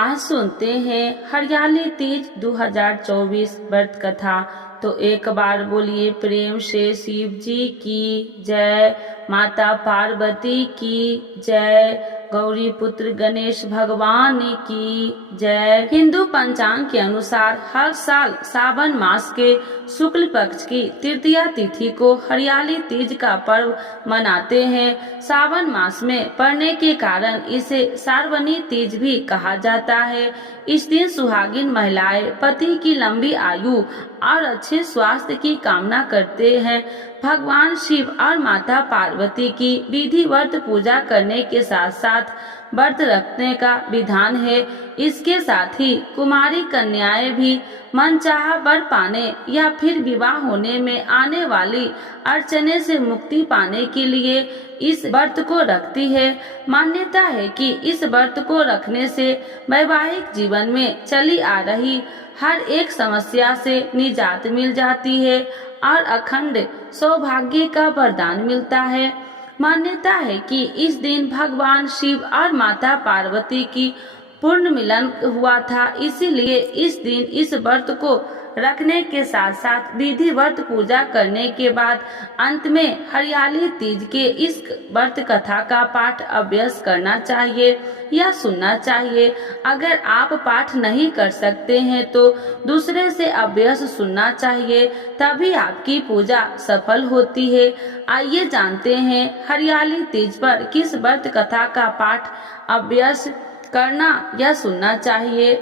आज सुनते हैं हरियाली तीज 2024 व्रत कथा। तो एक बार बोलिए प्रेम से शिव जी की जय, माता पार्वती की जय, गौरी पुत्र गणेश भगवान की जय। हिंदू पंचांग के अनुसार हर साल सावन मास के शुक्ल पक्ष की तृतीया तिथि को हरियाली तीज का पर्व मनाते हैं। सावन मास में पड़ने के कारण इसे सार्वजनी तीज भी कहा जाता है। इस दिन सुहागिन महिलाएं पति की लंबी आयु और अच्छे स्वास्थ्य की कामना करते हैं। भगवान शिव और माता पार्वती की विधिवत पूजा करने के साथ साथ व्रत रखने का विधान है। इसके साथ ही कुमारी कन्याएं भी मनचाहा वर पाने या फिर विवाह होने में आने वाली अड़चने से मुक्ति पाने के लिए इस व्रत को रखती है। मान्यता है कि इस व्रत को रखने से वैवाहिक जीवन में चली आ रही हर एक समस्या से निजात मिल जाती है और अखंड सौभाग्य का वरदान मिलता है। मान्यता है कि इस दिन भगवान शिव और माता पार्वती की पूर्ण मिलन हुआ था, इसीलिए इस दिन इस व्रत को रखने के साथ साथ विधिवत पूजा करने के बाद अंत में हरियाली तीज के इस व्रत कथा का पाठ अभ्यास करना चाहिए या सुनना चाहिए। अगर आप पाठ नहीं कर सकते हैं तो दूसरे से अभ्यास सुनना चाहिए, तभी आपकी पूजा सफल होती है। आइए जानते हैं हरियाली तीज पर किस व्रत कथा का पाठ अभ्यास करना या सुनना चाहिए।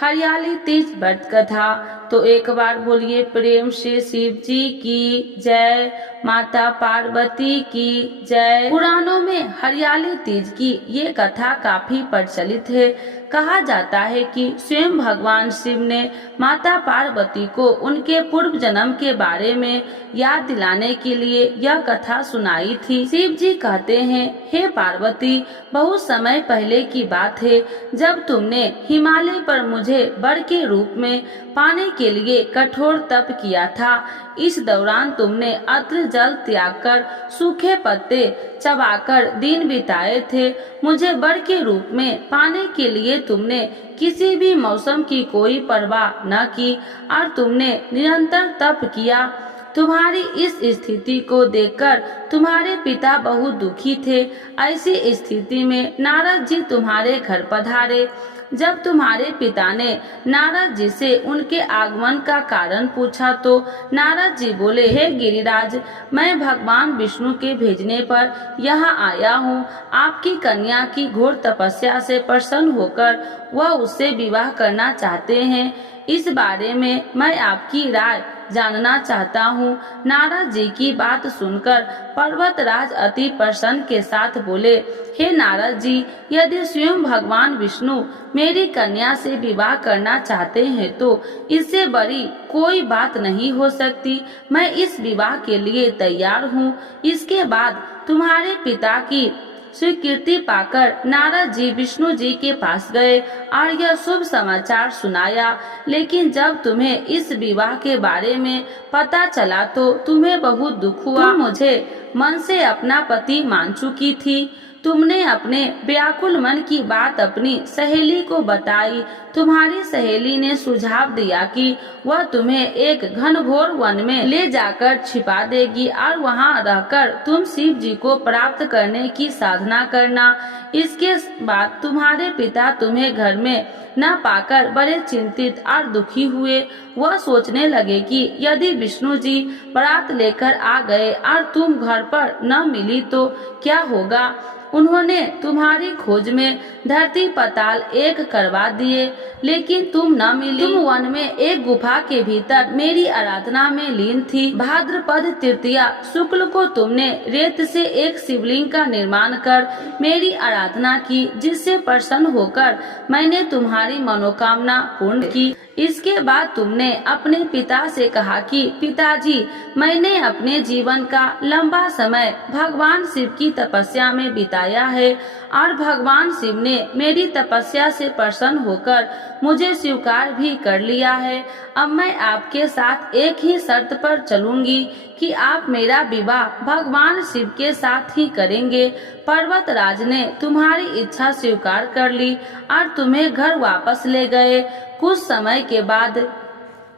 हरियाली तीज व्रत कथा। तो एक बार बोलिए प्रेम से शिव जी की जय, माता पार्वती की जय। पुराणों में हरियाली तीज की ये कथा काफी प्रचलित है। कहा जाता है कि स्वयं भगवान शिव ने माता पार्वती को उनके पूर्व जन्म के बारे में याद दिलाने के लिए यह कथा सुनाई थी। शिव जी कहते हैं, हे पार्वती, बहुत समय पहले की बात है जब तुमने हिमालय पर मुझे वर के रूप में पाने के लिए कठोर तप किया था। इस दौरान तुमने अत्र जल त्याग कर सूखे पत्ते चबाकर दिन बिताए थे। मुझे वर के रूप में पाने के लिए तुमने किसी भी मौसम की कोई परवाह न की और तुमने निरंतर तप किया। तुम्हारी इस स्थिति को देखकर तुम्हारे पिता बहुत दुखी थे। ऐसी स्थिति में नारद जी तुम्हारे घर पधारे। जब तुम्हारे पिता ने नारद जी से उनके आगमन का कारण पूछा तो नारद जी बोले, हे गिरिराज, मैं भगवान विष्णु के भेजने पर यहाँ आया हूँ। आपकी कन्या की घोर तपस्या से प्रसन्न होकर वह उससे विवाह करना चाहते हैं। इस बारे में मैं आपकी राय जानना चाहता हूँ। नारद जी की बात सुनकर पर्वतराज अति प्रसन्न के साथ बोले, हे नारद जी, यदि स्वयं भगवान विष्णु मेरी कन्या से विवाह करना चाहते हैं तो इससे बड़ी कोई बात नहीं हो सकती। मैं इस विवाह के लिए तैयार हूँ। इसके बाद तुम्हारे पिता की स्वीकृति पाकर नारद जी विष्णु जी के पास गए और यह शुभ समाचार सुनाया। लेकिन जब तुम्हें इस विवाह के बारे में पता चला तो तुम्हें बहुत दुख हुआ। तुम मुझे मन से अपना पति मान चुकी थी। तुमने अपने व्याकुल मन की बात अपनी सहेली को बताई। तुम्हारी सहेली ने सुझाव दिया कि वह तुम्हें एक घनघोर वन में ले जाकर छिपा देगी और वहां रहकर तुम शिव जी को प्राप्त करने की साधना करना। इसके बाद तुम्हारे पिता तुम्हें घर में न पाकर बड़े चिंतित और दुखी हुए। वह सोचने लगे कि यदि विष्णु जी बारात लेकर आ गए और तुम घर पर न मिली तो क्या होगा। उन्होंने तुम्हारी खोज में धरती पताल एक करवा दिए, लेकिन तुम न मिली। तुम वन में एक गुफा के भीतर मेरी आराधना में लीन थी। भाद्रपद तृतीया शुक्ल को तुमने रेत से एक शिवलिंग का निर्माण कर मेरी आराधना की, जिससे प्रसन्न होकर मैंने तुम्हारी मनोकामना पूर्ण की। इसके बाद तुमने अपने पिता से कहा कि पिताजी, मैंने अपने जीवन का लंबा समय भगवान शिव की तपस्या में बिताया है और भगवान शिव ने मेरी तपस्या से प्रसन्न होकर मुझे स्वीकार भी कर लिया है। अब मैं आपके साथ एक ही शर्त पर चलूंगी कि आप मेरा विवाह भगवान शिव के साथ ही करेंगे। पर्वतराज ने तुम्हारी इच्छा स्वीकार कर ली और तुम्हें घर वापस ले गए। कुछ समय के बाद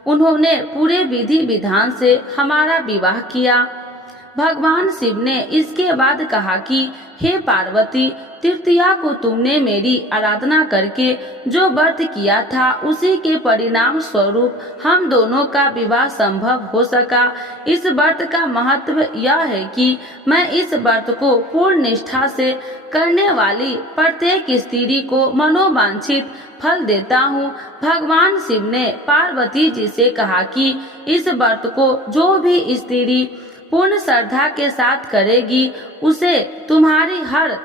उन्होंने पूरे विधि विधान से हमारा विवाह किया। भगवान शिव ने इसके बाद कहा कि हे पार्वती, तृतीया को तुमने मेरी आराधना करके जो व्रत किया था उसी के परिणाम स्वरूप हम दोनों का विवाह संभव हो सका। इस व्रत का महत्व यह है कि मैं इस व्रत को पूर्ण निष्ठा से करने वाली प्रत्येक स्त्री को मनोवांछित फल देता हूँ। भगवान शिव ने पार्वती जी से कहा कि इस व्रत को जो भी स्त्री पूर्ण श्रद्धा के साथ करेगी उसे तुम्हारी हर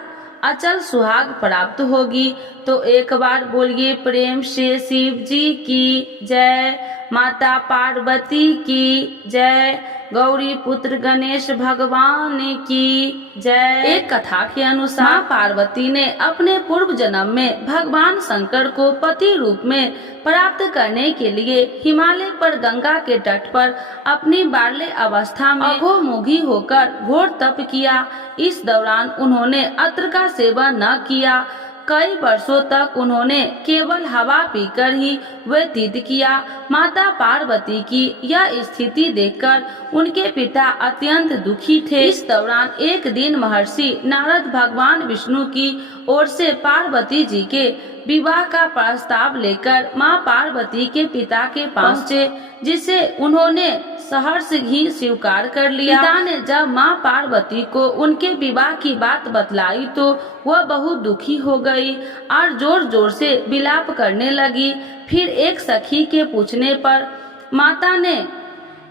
अचल सुहाग प्राप्त होगी। तो एक बार बोलिए प्रेम से शिव जी की जय, माता पार्वती की जय, गौरी पुत्र गणेश भगवान की जय। एक कथा के अनुसार माँ पार्वती ने अपने पूर्व जन्म में भगवान शंकर को पति रूप में प्राप्त करने के लिए हिमालय पर गंगा के तट पर अपनी बाल्य अवस्था में अघोमुखी होकर घोर तप किया। इस दौरान उन्होंने अत्र का सेवन न किया। कई वर्षों तक उन्होंने केवल हवा पीकर ही व्यतीत किया। माता पार्वती की यह स्थिति देखकर उनके पिता अत्यंत दुखी थे। इस दौरान एक दिन महर्षि नारद भगवान विष्णु की ओर से पार्वती जी के विवाह का प्रस्ताव लेकर माँ पार्वती के पिता के पास पहुँचे, जिसे उन्होंने सहर्ष ही स्वीकार कर लिया। पिता ने जब माँ पार्वती को उनके विवाह की बात बतलाई तो वह बहुत दुखी हो गई और जोर जोर से विलाप करने लगी। फिर एक सखी के पूछने पर माता ने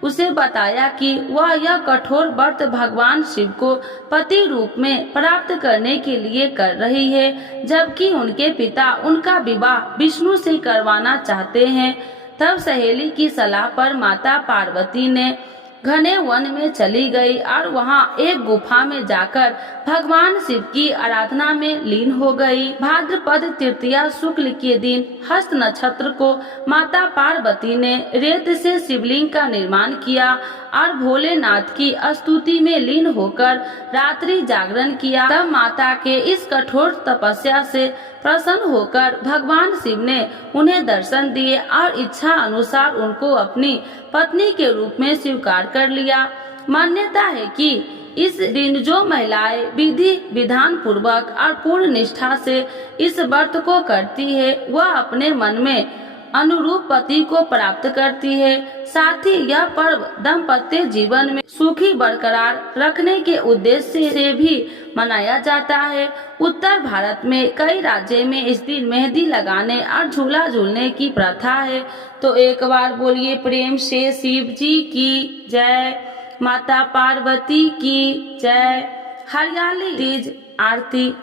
उसे बताया कि वह यह कठोर व्रत भगवान शिव को पति रूप में प्राप्त करने के लिए कर रही है, जबकि उनके पिता उनका विवाह विष्णु से करवाना चाहते हैं। तब सहेली की सलाह पर माता पार्वती ने घने वन में चली गई और वहां एक गुफा में जाकर भगवान शिव की आराधना में लीन हो गई। भाद्रपद तृतीया शुक्ल के दिन हस्त नक्षत्र को माता पार्वती ने रेत से शिवलिंग का निर्माण किया और भोलेनाथ की स्तुति में लीन होकर रात्रि जागरण किया। तब माता के इस कठोर तपस्या से प्रसन्न होकर भगवान शिव ने उन्हें दर्शन दिए और इच्छा अनुसार उनको अपनी पत्नी के रूप में स्वीकार कर लिया। मान्यता है कि इस दिन जो महिलाएं विधि विधान पूर्वक और पूर्ण निष्ठा से इस व्रत को करती है वह अपने मन में अनुरूप पति को प्राप्त करती है। साथ ही यह पर्व दाम्पत्य जीवन में सुखी बरकरार रखने के उद्देश्य से भी मनाया जाता है। उत्तर भारत में कई राज्यों में इस दिन मेहंदी लगाने और झूला झूलने की प्रथा है। तो एक बार बोलिए प्रेम से शिव जी की जय, माता पार्वती की जय। हरियाली तीज आरती।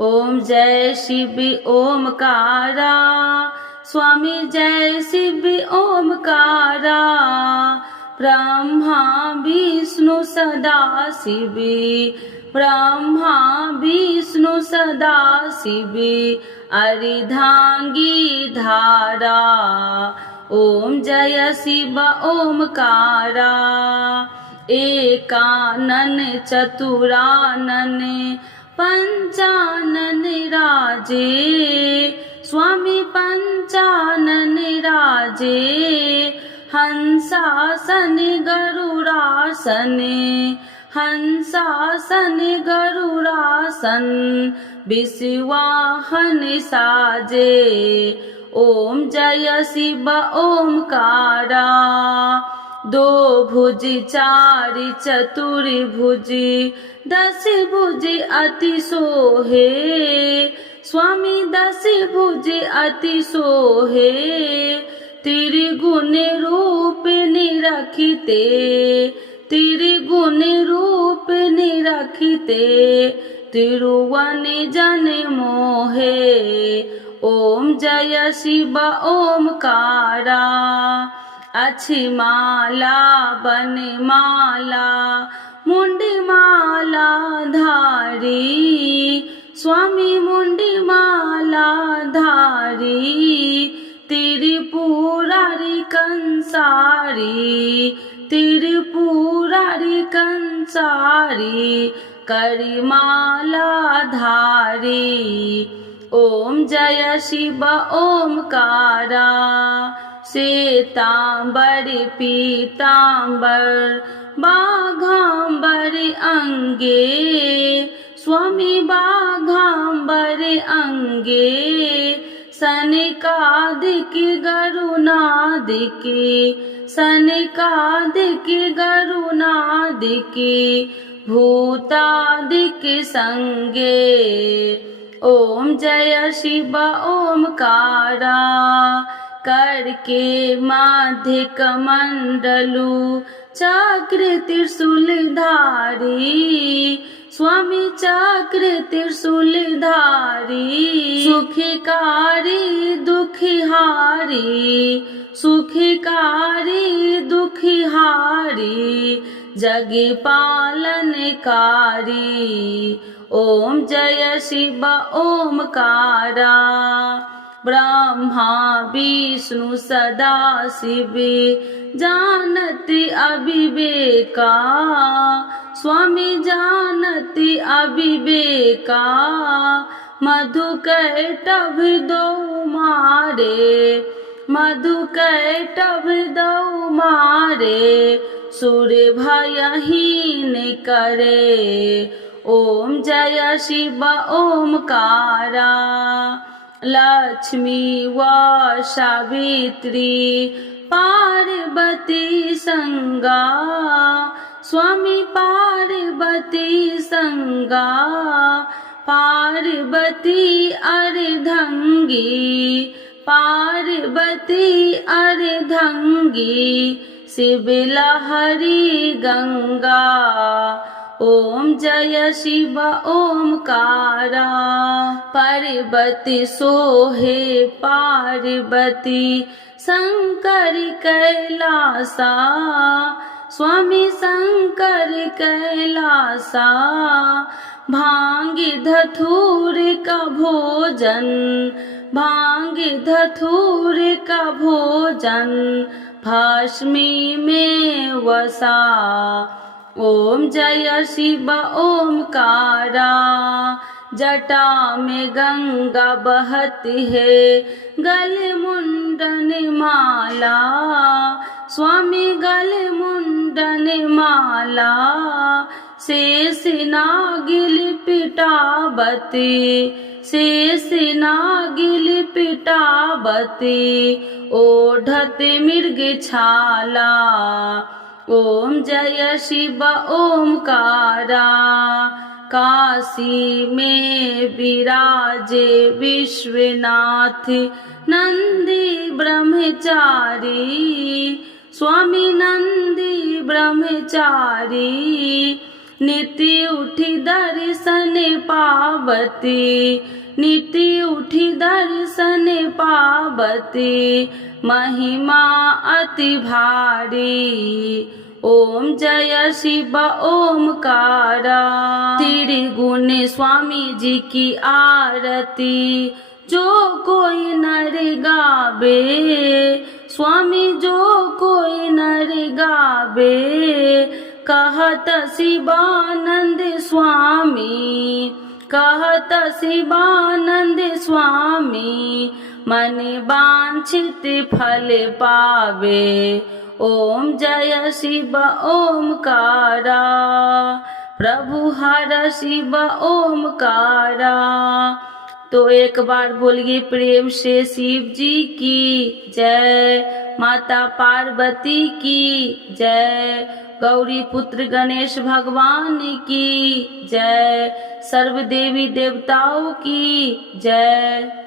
ओम जय शिव ओमकारा, स्वामी जय शिव ओमकारा, ब्रह्मा विष्णु सदा शिव, ब्रह्मा विष्णु सदा शिव, अर्धांगी धारा। ओम जय शिव ओमकारा, एकानन चतुरानन पंचानन राजे, स्वामी पंचानन राजे, हंसासन गरुड़ासन, हंसासन गरुड़ासन, विश्वाहन साजे। ओम जय शिव ओमकारा, दो भुज चार चतुर्भुज, दस भुज अति सोहे, स्वामी दस भुज अति सोहे, त्रिगुण रूप निरखिते, त्रिगुण रूप निरखिते, तिरुवन जन मोहे। ओम जय शिव ओमकारा, अच्छी माला बनमाला, मुंडी माला धारी, स्वामी मुंडी माला धारी, त्रिपुरारी कंसारी, त्रिपुरारी कंसारी करिमाला धारी। ओम जय शिव ओमकारा श्वेतांबर पीतांबर बाघांबर अंगे स्वामी बाघांबर अंगे सनकादिक गरुनादिक सनकादिक गरुनादिक भूतादिक संगे। ओम जय शिव ओमकारा करके माध्य कमंडलु चक्र त्रिशूलधारी स्वामी चक्र त्रिशूलधारी। सुखकारी दुखिहारी सुखकारी दुखिहारी जग पालनकारी। ओम जय शिव ओमकारा ब्रह्मा विष्णु सदा शिव जानति अविवेका स्वामी जानति अविवेका। मधुकैटभ दो मारे मधुकैटभ दो मारे सुर भयहीन करे। ओम जय शिव ओमकारा लक्ष्मी व सावित्री पार्वती संगा स्वामी पार्वती संगा। पार्वती अर्धंगी पार्वती अर्धंगी शिव लहरी गंगा। ओम जय शिव ओमकारा पार्वती सोहे पार्वती शंकर कैलासा स्वामी शंकर कैलासा। भांग धतूर का भोजन भांग धतूर का भोजन भस्मी में वसा। ओम जय शिव ओमकारा जटा में गंगा बहती है गले मुंडन माला स्वामी गले मुंडन माला। शेष नागिल पिटावती शेष नागिल पिटावती ओढ़त मृग छाला। ओम जय शिव ओमकारा काशी में विराजे विश्वनाथ नंदी ब्रह्मचारी स्वामी नंदी ब्रह्मचारी। नित्य उठी दर्शन पावती नित्य उठी दर्शन पावती महिमा अति भारी। ओम जय शिव ओमकारा त्रिगुण स्वामी जी की आरती जो कोई नर गावे स्वामी जो कोई नर गावे। कहत शिवानंद स्वामी कहत शिवानंद स्वामी मन वांछित फल पावे। ओम जय शिव ओमकारा प्रभु हर शिव ओमकारा। तो एक बार बोलिए प्रेम से शिव जी की जय, माता पार्वती की जय, गौरी पुत्र गणेश भगवान की जय, सर्व देवी देवताओं की जय।